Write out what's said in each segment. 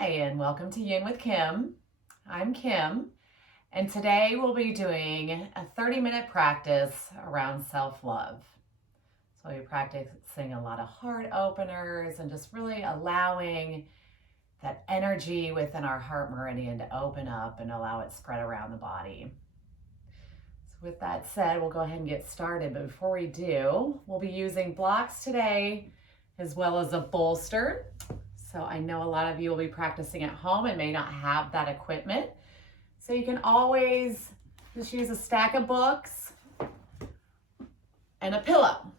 Hi, and welcome to Yin with Kim. I'm Kim, and today we'll be doing a 30-minute practice around self-love. So we'll be practicing a lot of heart openers and just really allowing that energy within our heart meridian to open up and allow it spread around the body. So with that said, we'll go ahead and get started. But before we do, we'll be using blocks today as well as a bolster. So I know a lot of you will be practicing at home and may not have that equipment. So you can always just use a stack of books and a pillow.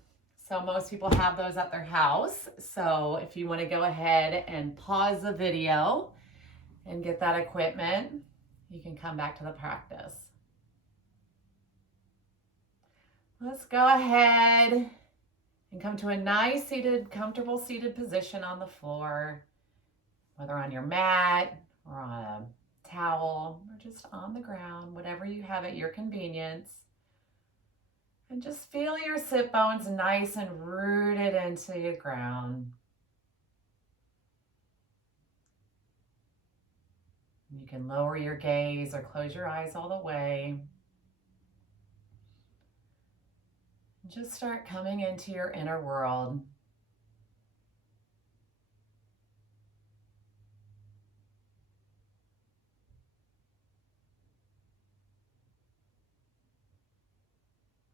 So most people have those at their house. So if you want to go ahead and pause the video and get that equipment, you can come back to the practice. Let's go ahead and come to a nice comfortable seated position on the floor, whether on your mat or on a towel or just on the ground, whatever you have at your convenience. And just feel your sit bones nice and rooted into the ground. You can lower your gaze or close your eyes all the way. Just start coming into your inner world.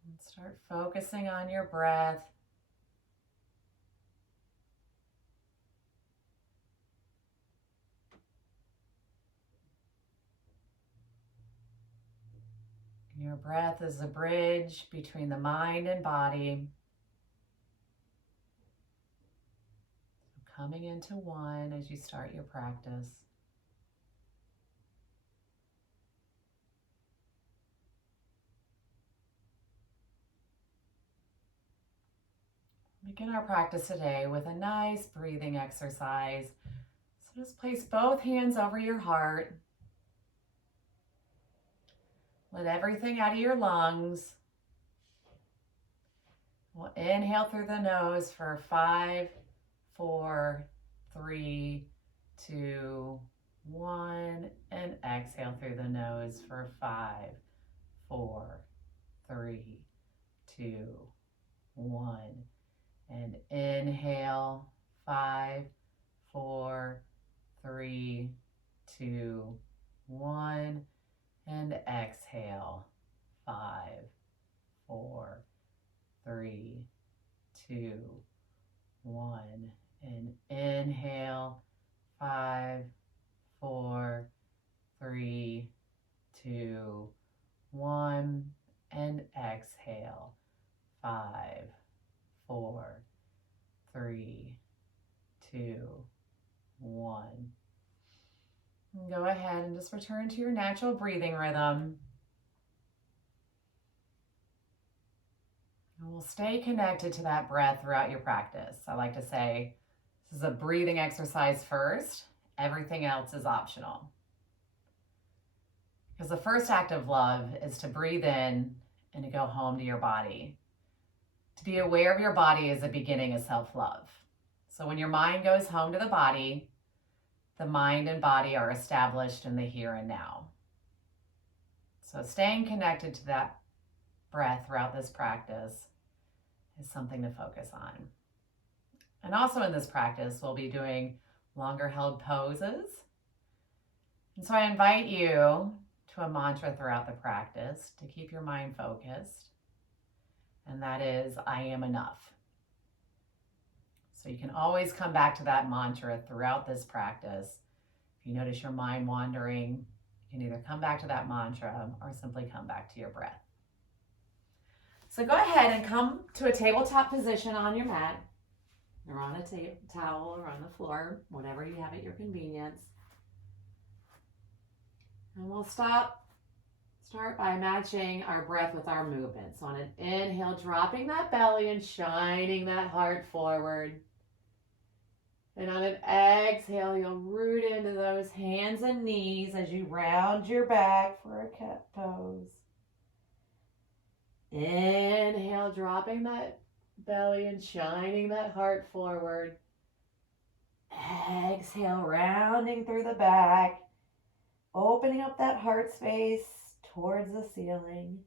And start focusing on your breath. Your breath is a bridge between the mind and body. Coming into one as you start your practice. Begin our practice today with a nice breathing exercise. So just place both hands over your heart. Let everything out of your lungs. We'll inhale through the nose for 5, 4, 3, 2, 1, and exhale through the nose for 5, 4, 3, 2, 1. And inhale, 5, 4, 3, 2, 1. And exhale, 5, 4, 3, 2, 1. And inhale, 5, 4, 3, 2, 1. And exhale, 5, 4, 3, 2, 1. And go ahead and just return to your natural breathing rhythm. And we'll stay connected to that breath throughout your practice. I like to say this is a breathing exercise first. Everything else is optional. Because the first act of love is to breathe in and to go home to your body. To be aware of your body is the beginning of self-love. So when your mind goes home to the body, the mind and body are established in the here and now. So staying connected to that breath throughout this practice is something to focus on. And also in this practice, we'll be doing longer held poses. And so I invite you to a mantra throughout the practice to keep your mind focused. And that is, I am enough. So you can always come back to that mantra throughout this practice. If you notice your mind wandering, you can either come back to that mantra or simply come back to your breath. So go ahead and come to a tabletop position on your mat, or on a towel, or on the floor, whatever you have at your convenience. And we'll start by matching our breath with our movement. So on an inhale, dropping that belly and shining that heart forward. And on an exhale, you'll root into those hands and knees as you round your back for a cat pose. Inhale, dropping that belly and shining that heart forward. Exhale, rounding through the back, opening up that heart space towards the ceiling.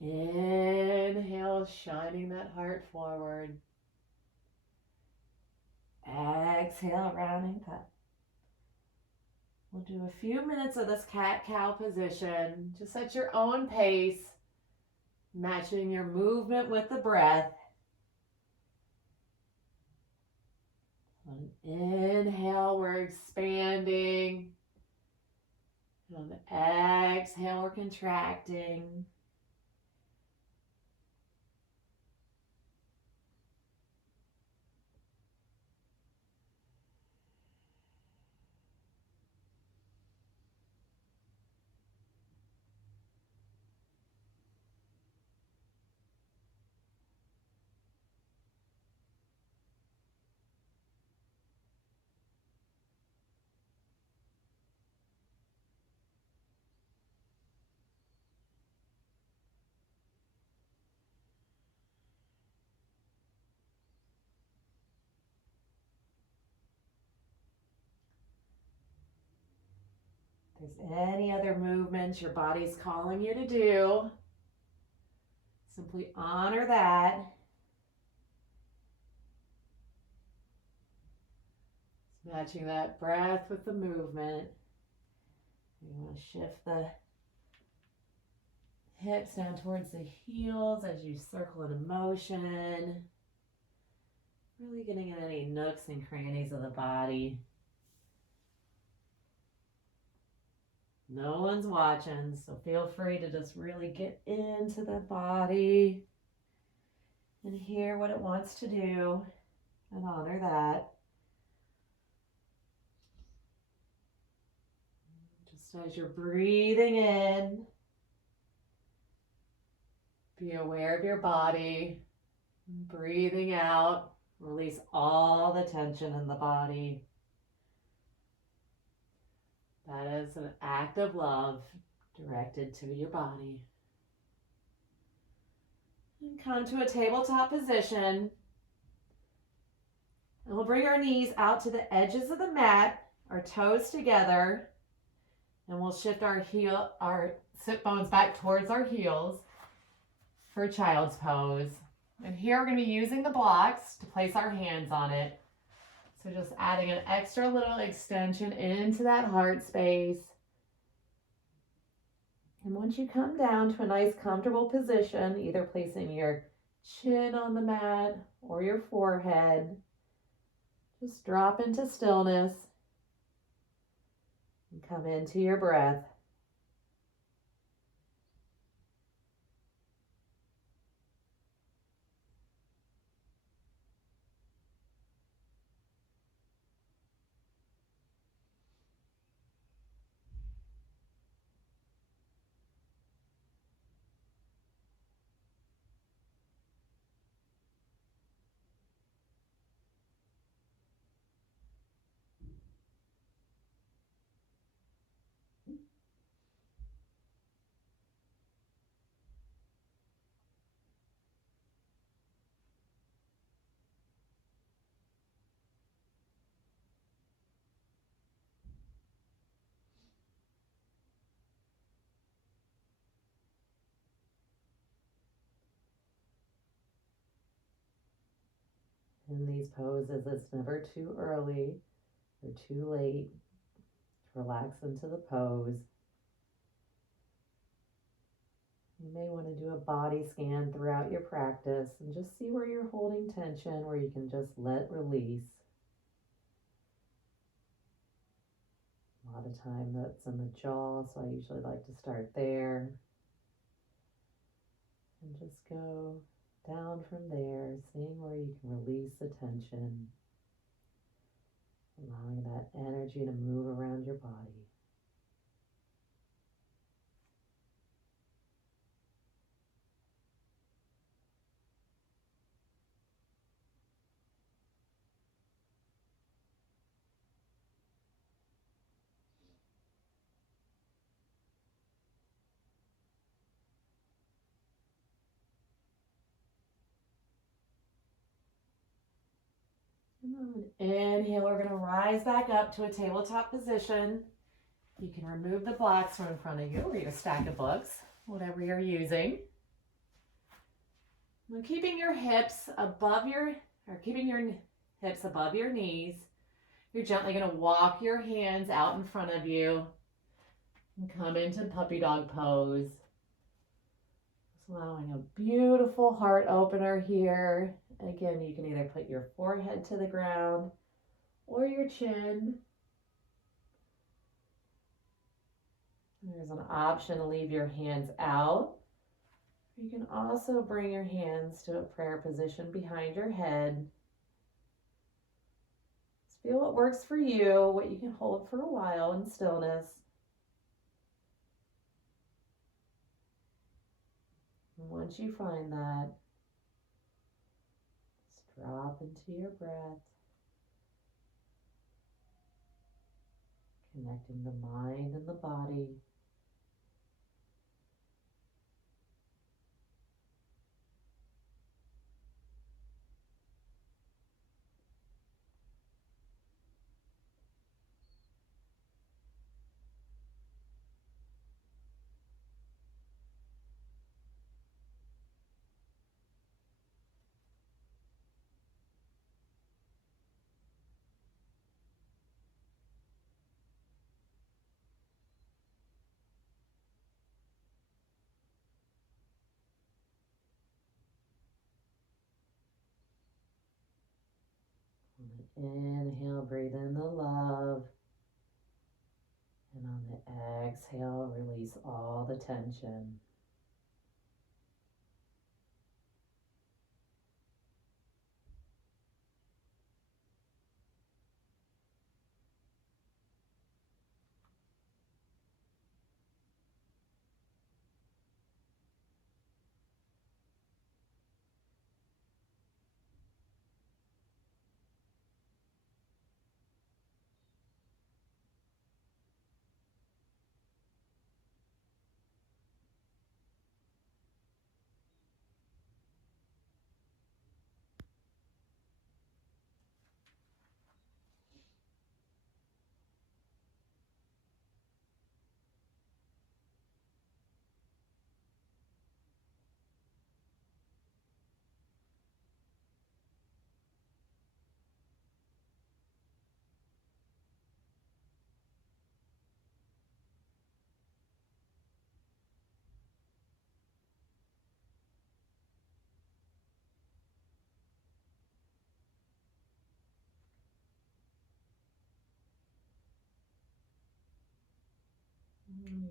Inhale, shining that heart forward. Exhale, rounding up. We'll do a few minutes of this cat-cow position, just at your own pace, matching your movement with the breath. On inhale, we're expanding. On the exhale, we're contracting. If there's any other movements your body's calling you to do, simply honor that. Matching that breath with the movement. You want to shift the hips down towards the heels as you circle into motion. Really getting in any nooks and crannies of the body. No one's watching, so feel free to just really get into the body and hear what it wants to do and honor that. Just as you're breathing in, be aware of your body. Breathing out, release all the tension in the body. That is an act of love directed to your body. And come to a tabletop position. And we'll bring our knees out to the edges of the mat, our toes together, and we'll shift our sit bones back towards our heels for child's pose. And here we're going to be using the blocks to place our hands on it. So just adding an extra little extension into that heart space. And once you come down to a nice comfortable position, either placing your chin on the mat or your forehead, just drop into stillness and come into your breath. In these poses, it's never too early or too late to relax into the pose. You may want to do a body scan throughout your practice and just see where you're holding tension, where you can just let release. A lot of time that's in the jaw, so I usually like to start there. And just go down from there, seeing where you can release the tension, allowing that energy to move around your body. Inhale, we're going to rise back up to a tabletop position. You can remove the blocks from in front of you or your stack of books, whatever you're using. Now keeping your hips above your knees, you're gently going to walk your hands out in front of you and come into puppy dog pose. Just allowing a beautiful heart opener here. Again, you can either put your forehead to the ground or your chin. There's an option to leave your hands out. You can also bring your hands to a prayer position behind your head. Just feel what works for you, what you can hold for a while in stillness. And once you find that, just drop into your breath, connecting the mind and the body. Inhale, breathe in the love. And on the exhale, release all the tension.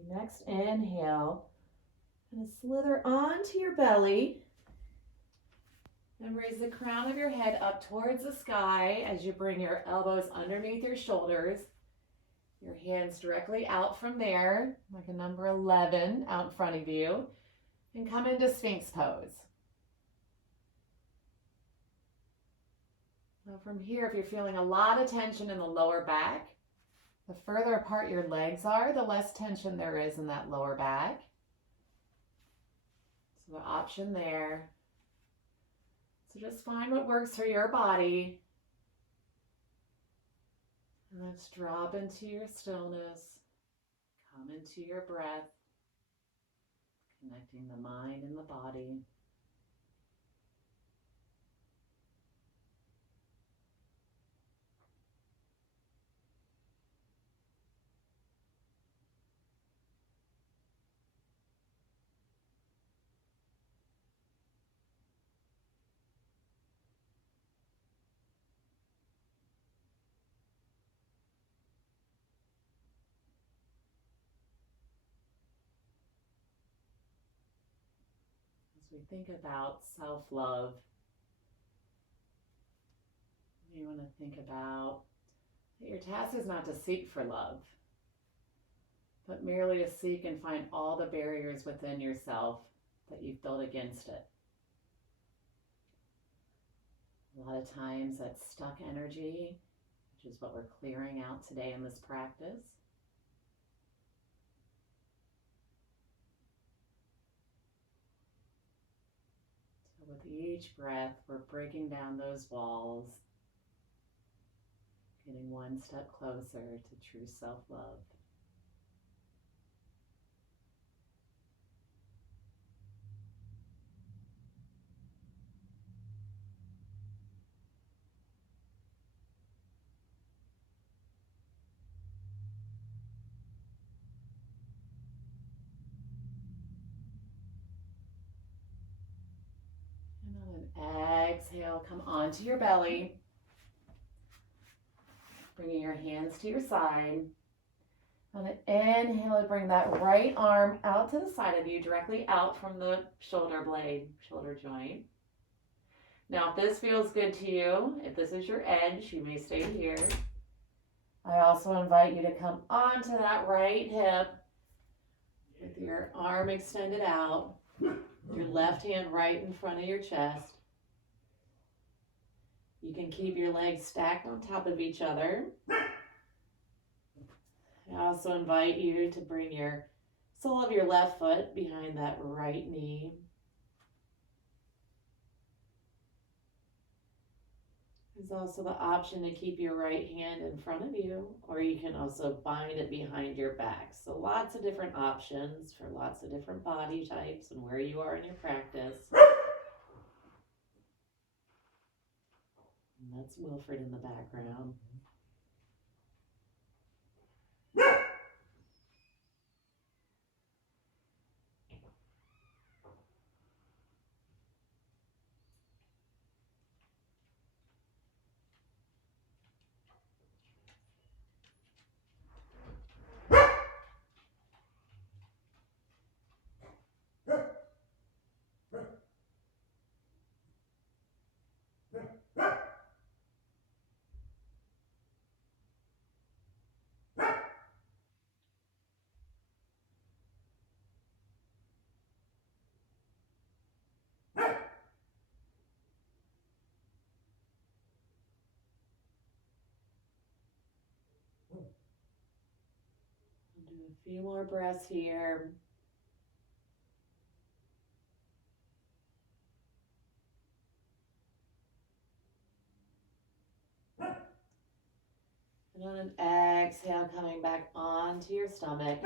Next inhale, and slither onto your belly and raise the crown of your head up towards the sky as you bring your elbows underneath your shoulders, your hands directly out from there, like a number 11 out in front of you, and come into Sphinx pose. Now from here, if you're feeling a lot of tension in the lower back, the further apart your legs are, the less tension there is in that lower back. So the option there. So just find what works for your body. And let's drop into your stillness. Come into your breath, connecting the mind and the body. As we think about self-love, you want to think about that your task is not to seek for love, but merely to seek and find all the barriers within yourself that you've built against it. A lot of times that's stuck energy, which is what we're clearing out today in this practice. So with each breath, we're breaking down those walls, Getting one step closer to true self-love. And on an exhale, come onto your belly. Bringing your hands to your side. On an inhale, bring that right arm out to the side of you, directly out from the shoulder blade, shoulder joint. Now, if this feels good to you, if this is your edge, you may stay here. I also invite you to come onto that right hip with your arm extended out, your left hand right in front of your chest. You can keep your legs stacked on top of each other. I also invite you to bring your sole of your left foot behind that right knee. There's also the option to keep your right hand in front of you, or you can also bind it behind your back. So lots of different options for lots of different body types and where you are in your practice. And that's Wilfred in the background. I'll do a few more breaths here. And on an exhale, coming back onto your stomach.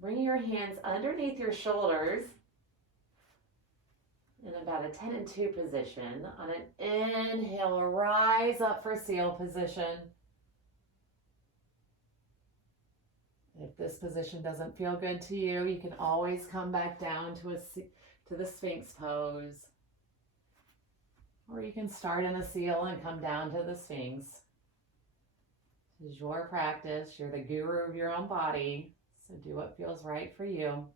Bring your hands underneath your shoulders in about a 10 and 2 position. On an inhale, rise up for seal position. If this position doesn't feel good to you, you can always come back down to the Sphinx pose. Or you can start in a seal and come down to the Sphinx. This is your practice. You're the guru of your own body. So do what feels right for you.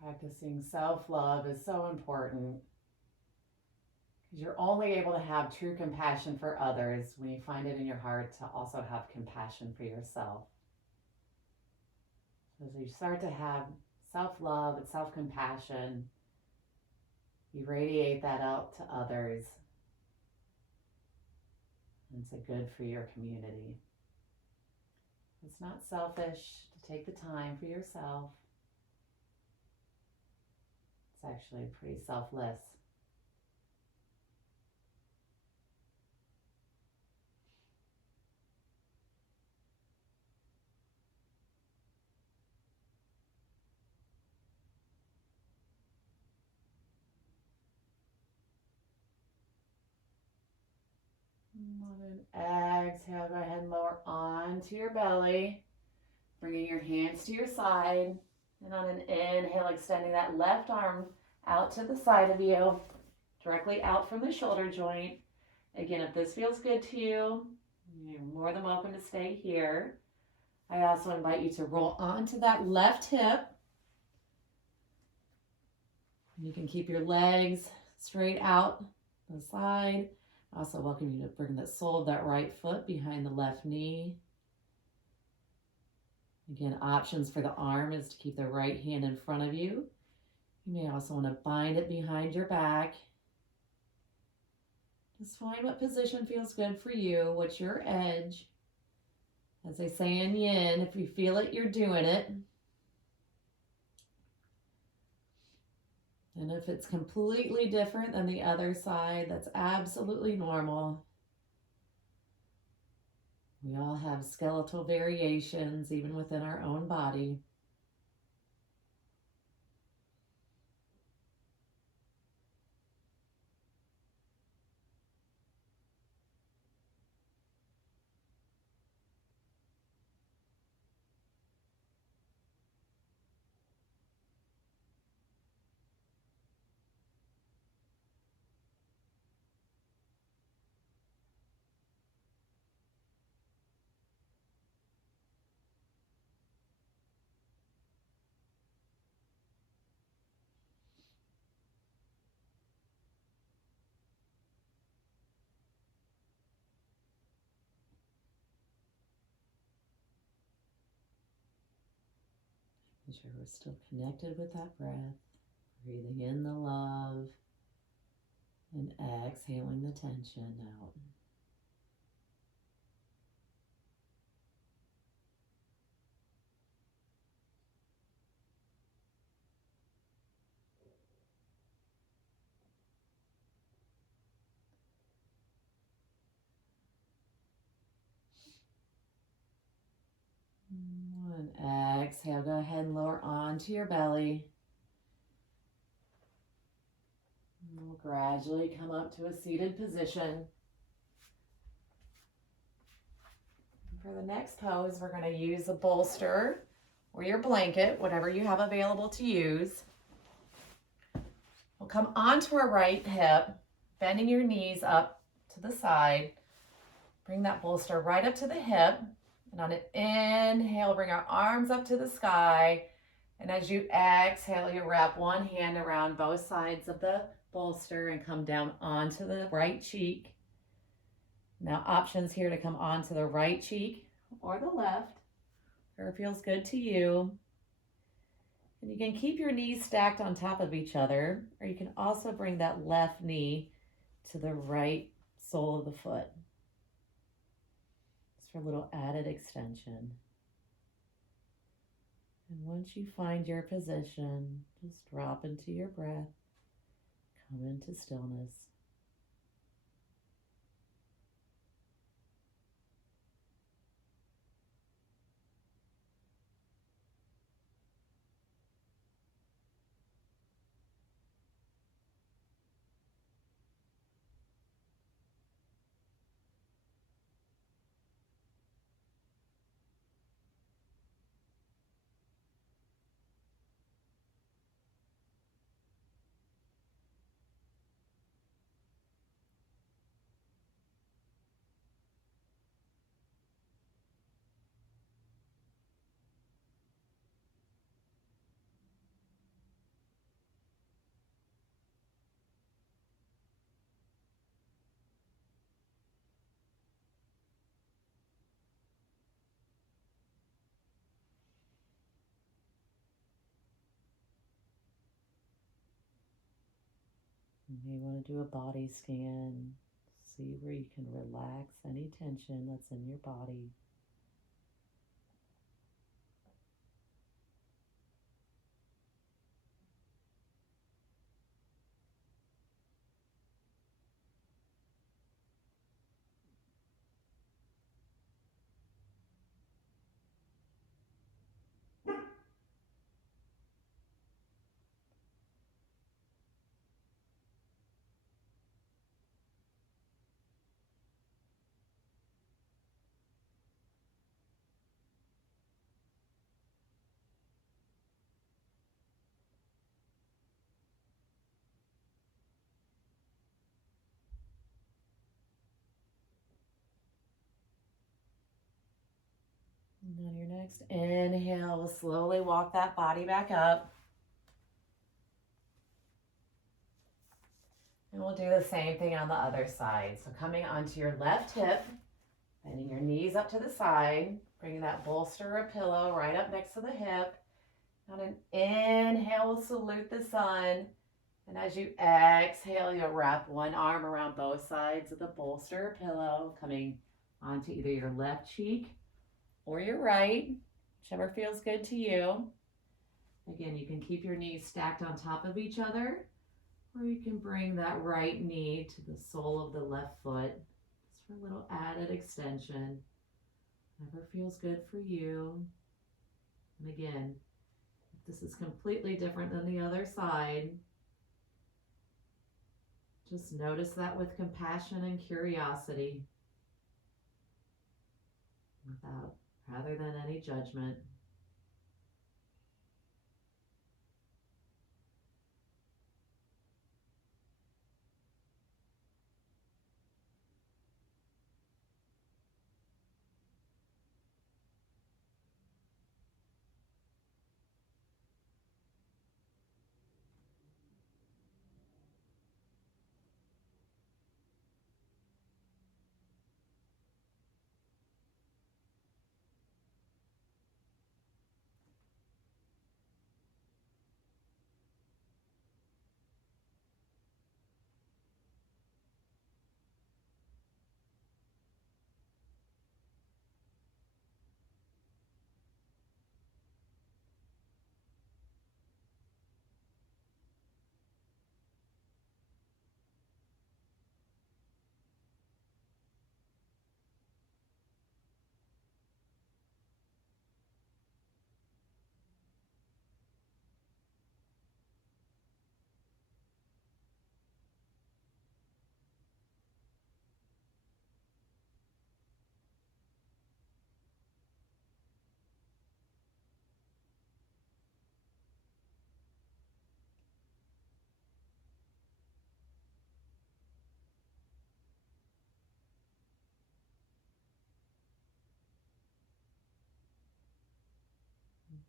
Practicing self-love is so important because you're only able to have true compassion for others when you find it in your heart to also have compassion for yourself. So as you start to have self-love and self-compassion, you radiate that out to others. And it's good for your community. It's not selfish to take the time for yourself. It's actually pretty selfless. On an exhale, go ahead and lower onto your belly, bringing your hands to your side. And on an inhale, extending that left arm out to the side of you, directly out from the shoulder joint. Again, if this feels good to you, you're more than welcome to stay here. I also invite you to roll onto that left hip. You can keep your legs straight out the side. I also welcome you to bring the sole of that right foot behind the left knee. Again, options for the arm is to keep the right hand in front of you. You may also want to bind it behind your back. Just find what position feels good for you. What's your edge? As they say in Yin, if you feel it, you're doing it. And if it's completely different than the other side, that's absolutely normal. We all have skeletal variations, even within our own body. Make sure we're still connected with that breath. Breathing in the love and exhaling the tension out. And exhale, go ahead and lower onto your belly. We'll gradually come up to a seated position. For the next pose, we're going to use a bolster or your blanket, whatever you have available to use. We'll come onto our right hip, bending your knees up to the side. Bring that bolster right up to the hip. And on an inhale, bring our arms up to the sky. And as you exhale, you wrap one hand around both sides of the bolster and come down onto the right cheek. Now options here to come onto the right cheek or the left, whatever feels good to you. And you can keep your knees stacked on top of each other, or you can also bring that left knee to the right sole of the foot. Just for a little added extension. And once you find your position, just drop into your breath, come into stillness. You may want to do a body scan, see where you can relax any tension that's in your body. And on your Next inhale, we'll slowly walk that body back up. And we'll do the same thing on the other side. So coming onto your left hip, bending your knees up to the side, bringing that bolster or pillow right up next to the hip. On an inhale, we'll salute the sun. And as you exhale, you'll wrap one arm around both sides of the bolster or pillow, coming onto either your left cheek or your right, whichever feels good to you. Again, you can keep your knees stacked on top of each other, or you can bring that right knee to the sole of the left foot, just for a little added extension. Whatever feels good for you. And again, if this is completely different than the other side, just notice that with compassion and curiosity, rather than any judgment.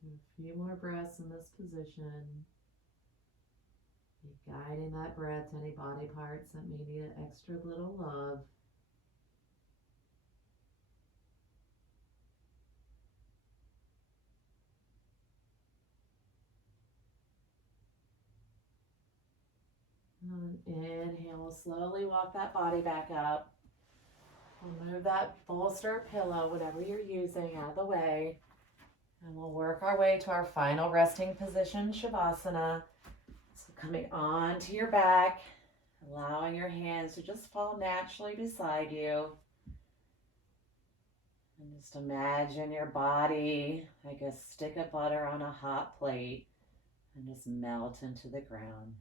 Do a few more breaths in this position. Be guiding that breath to any body parts that may need an extra little love. And on an inhale, we'll slowly walk that body back up. We'll move that bolster pillow, whatever you're using, out of the way. And we'll work our way to our final resting position, Shavasana. So coming onto your back, allowing your hands to just fall naturally beside you. And just imagine your body like a stick of butter on a hot plate and just melt into the ground.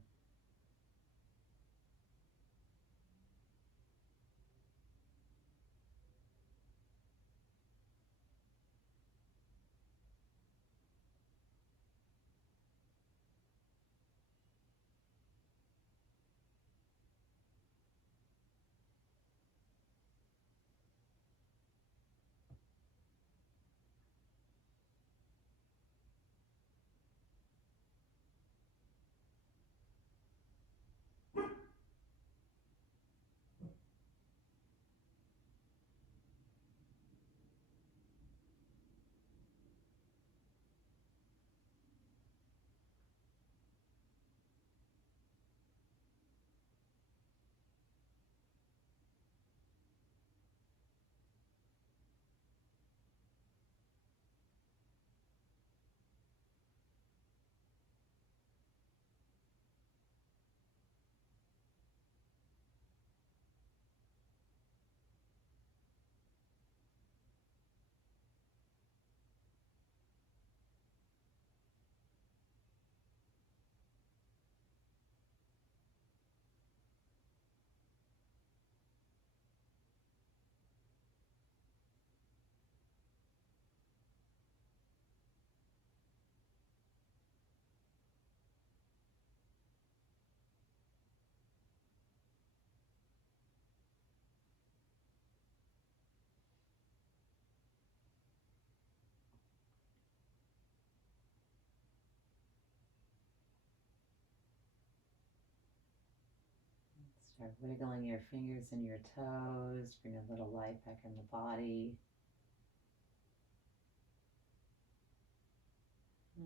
wiggling your fingers and your toes, bring a little life back in the body.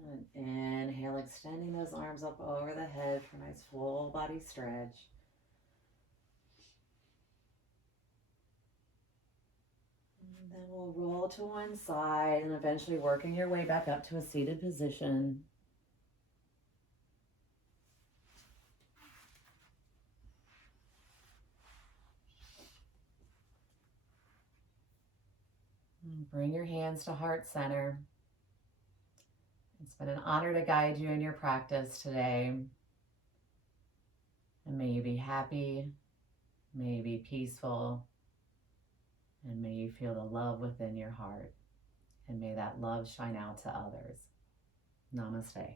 And inhale, extending those arms up over the head for a nice full body stretch. And then we'll roll to one side and eventually working your way back up to a seated position. And bring your hands to heart center. It's been an honor to guide you in your practice today. And may you be happy, may you be peaceful, and may you feel the love within your heart. And may that love shine out to others. Namaste.